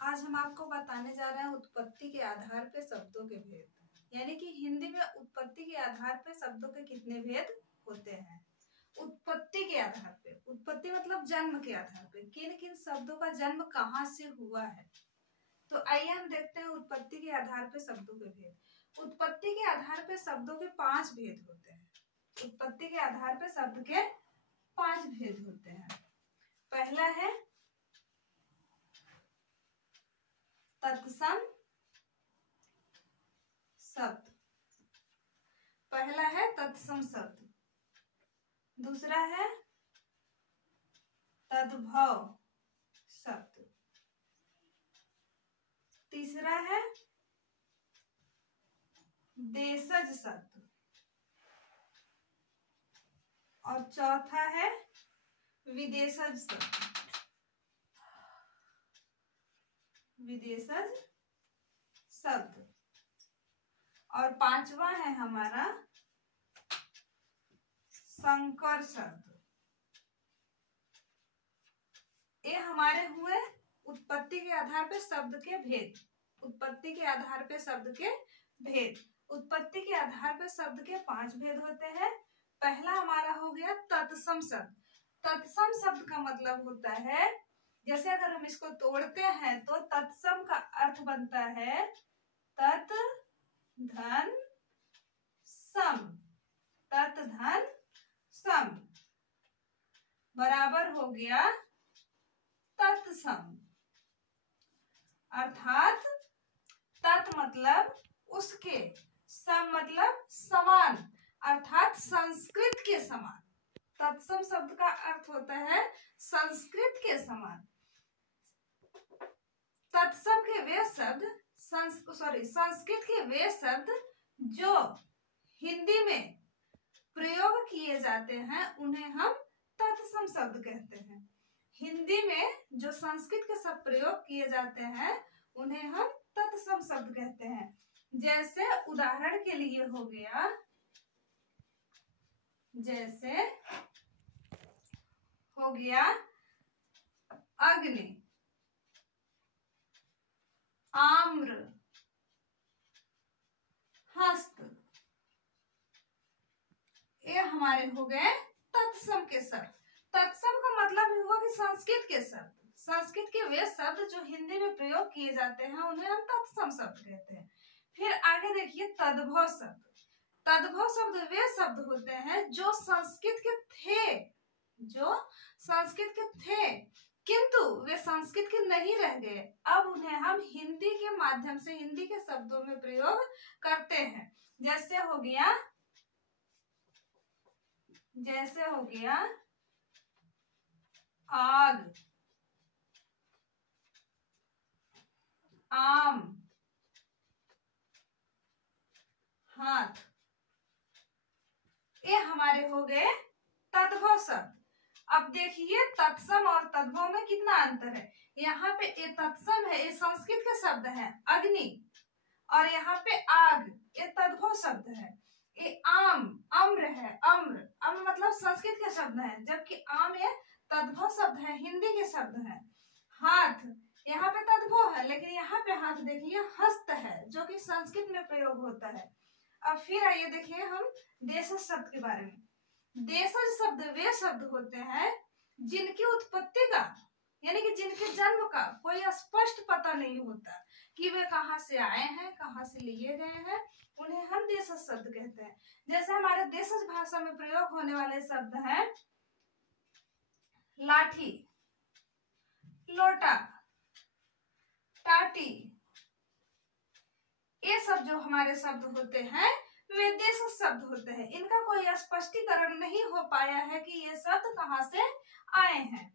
आज हम आपको बताने जा रहे हैं उत्पत्ति के आधार पे शब्दों के भेद, यानी कि हिंदी में उत्पत्ति के आधार पे शब्दों के कितने भेद होते हैं। उत्पत्ति के आधार पे, उत्पत्ति मतलब जन्म के आधार पे, किन किन शब्दों का जन्म कहाँ से हुआ है। तो आइए हम देखते हैं उत्पत्ति के आधार पे शब्दों के भेद। उत्पत्ति के आधार पे शब्दों के 5 भेद होते हैं। उत्पत्ति के आधार पे शब्द के 5 भेद होते हैं। पहला है तत्सम शब्द। पहला है तत्सम शब्द। दूसरा है तद्भव शब्द। तीसरा है देशज शब्द। और चौथा है विदेशज शब्द। विदेशज शब्द। और पांचवा है हमारा संकर शब्द। ये हमारे हुए उत्पत्ति के आधार पे शब्द के भेद। उत्पत्ति के आधार पे शब्द के भेद। उत्पत्ति के आधार पे शब्द के 5 भेद होते हैं। पहला हमारा हो गया तत्सम शब्द। तत्सम शब्द का मतलब होता है, जैसे अगर हम इसको तोड़ते हैं तो तत्सम का अर्थ बनता है तत् धन सम। तत् धन सम बराबर हो गया तत्सम। अर्थात तत् मतलब उसके, सम मतलब समान, अर्थात संस्कृत के समान। तत्सम शब्द का अर्थ होता है संस्कृत के समान। तत्सम के वे शब्द संस्कृत के वे शब्द जो हिंदी में प्रयोग किए जाते हैं उन्हें हम तत्सम शब्द कहते हैं। हिंदी में जो संस्कृत के शब्द प्रयोग किए जाते हैं उन्हें हम तत्सम शब्द कहते हैं। जैसे उदाहरण के लिए हो गया, जैसे हो गया अग्नि, आम्र, हस्त, ये हमारे हो गए तत्सम के शब्द। तत्सम का मतलब हुआ कि संस्कृत के शब्द, संस्कृत के वे शब्द जो हिंदी में प्रयोग किए जाते हैं उन्हें हम तत्सम शब्द कहते हैं। फिर आगे देखिए तद्भव शब्द। तद्भव शब्द वे शब्द होते हैं जो संस्कृत के थे, जो संस्कृत के थे किंतु वे संस्कृत के नहीं रह गए, अब उन्हें हम हिंदी के माध्यम से, हिंदी के शब्दों में प्रयोग करते हैं। जैसे हो गया, जैसे हो गया आग, आम, हाथ, ये हमारे हो गए तद्भव शब्द। अब देखिए तत्सम और तद्भव में कितना अंतर है। यहाँ पे ये तत्सम है, ये संस्कृत के शब्द है अग्नि, और यहाँ पे आग ये तद्भव शब्द है। ये आम, अम्र है, अम्र, अम्र मतलब संस्कृत के शब्द है, जबकि आम ये तद्भव शब्द है, हिंदी के शब्द है। हाथ यहाँ पे तद्भव है, लेकिन यहाँ पे हाथ देखिए हस्त है, जो कि संस्कृत में प्रयोग होता है। अब फिर आइए देखिए हम देशज शब्द के बारे में। देशज शब्द वे शब्द होते हैं जिनकी उत्पत्ति का, यानी कि जिनके जन्म का कोई स्पष्ट पता नहीं होता कि वे कहाँ से आए हैं, कहाँ से लिए गए हैं, उन्हें हम देशज शब्द कहते हैं। जैसे हमारे देशज भाषा में प्रयोग होने वाले शब्द हैं लाठी, लोटा, टाटी, ये सब जो हमारे शब्द होते हैं वे देशज शब्द होते हैं। इनका कोई स्पष्टीकरण नहीं हो पाया है कि ये शब्द कहाँ से आए हैं।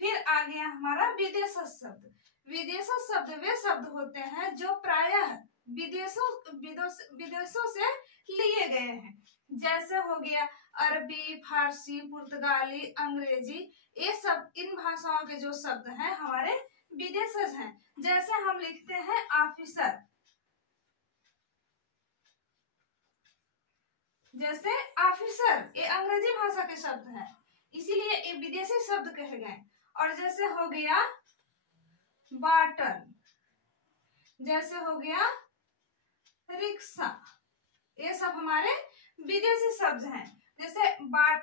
फिर आ गया हमारा विदेशज शब्द। विदेशज शब्द वे शब्द होते हैं जो प्रायः विदेशों से लिए गए हैं। जैसे हो गया अरबी, फारसी, पुर्तगाली, अंग्रेजी, ये सब इन भाषाओं के जो शब्द हैं हमारे विदेशज हैं। जैसे हम लिखते हैं ऑफिसर, जैसे ऑफिसर ये अंग्रेजी भाषा के शब्द है, इसीलिए ये विदेशी शब्द कहे गए। और जैसे हो गया बाटन, जैसे हो गया रिक्शा, ये सब हमारे विदेशी शब्द हैं। जैसे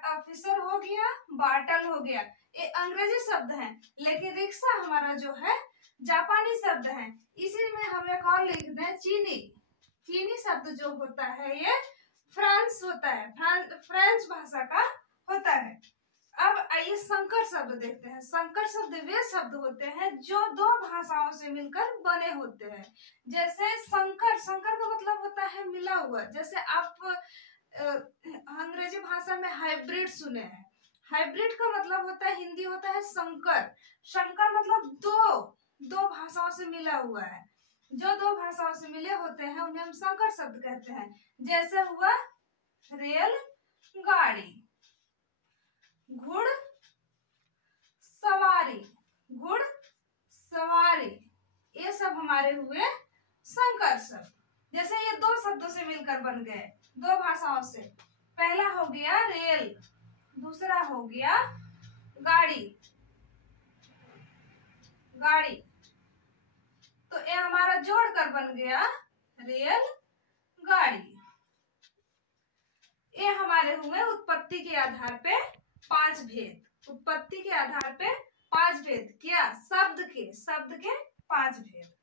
ऑफिसर हो गया, बाटल हो गया, ये अंग्रेजी शब्द हैं, लेकिन रिक्शा हमारा जो है जापानी शब्द है। इसी में हम एक और लिख दें चीनी। चीनी शब्द जो होता है ये फ्रांस होता है, फ्रेंच भाषा का होता है। अब आइए संकर शब्द देखते हैं। संकर शब्द वे शब्द होते हैं जो दो भाषाओं से मिलकर बने होते हैं। जैसे संकर, संकर का मतलब होता है मिला हुआ। जैसे आप अंग्रेजी भाषा में हाइब्रिड सुने हैं, हाइब्रिड का मतलब होता है, हिंदी होता है संकर। संकर मतलब दो भाषाओं से मिला हुआ है। जो दो भाषाओं से मिले होते हैं उन्हें हम संकर शब्द कहते हैं। जैसे हुआ रेल गाड़ी, घुड़ सवारी, घुड़ सवारी, ये सब हमारे हुए संकर शब्द। जैसे ये दो शब्दों से मिलकर बन गए, दो भाषाओं से। पहला हो गया रेल, दूसरा हो गया गाड़ी, गाड़ी। तो ये हमारा जोड़कर बन गया रेल गाड़ी। ये हमारे हुए उत्पत्ति के आधार पे 5 भेद। उत्पत्ति के आधार पे 5 भेद। क्या? शब्द के 5 भेद।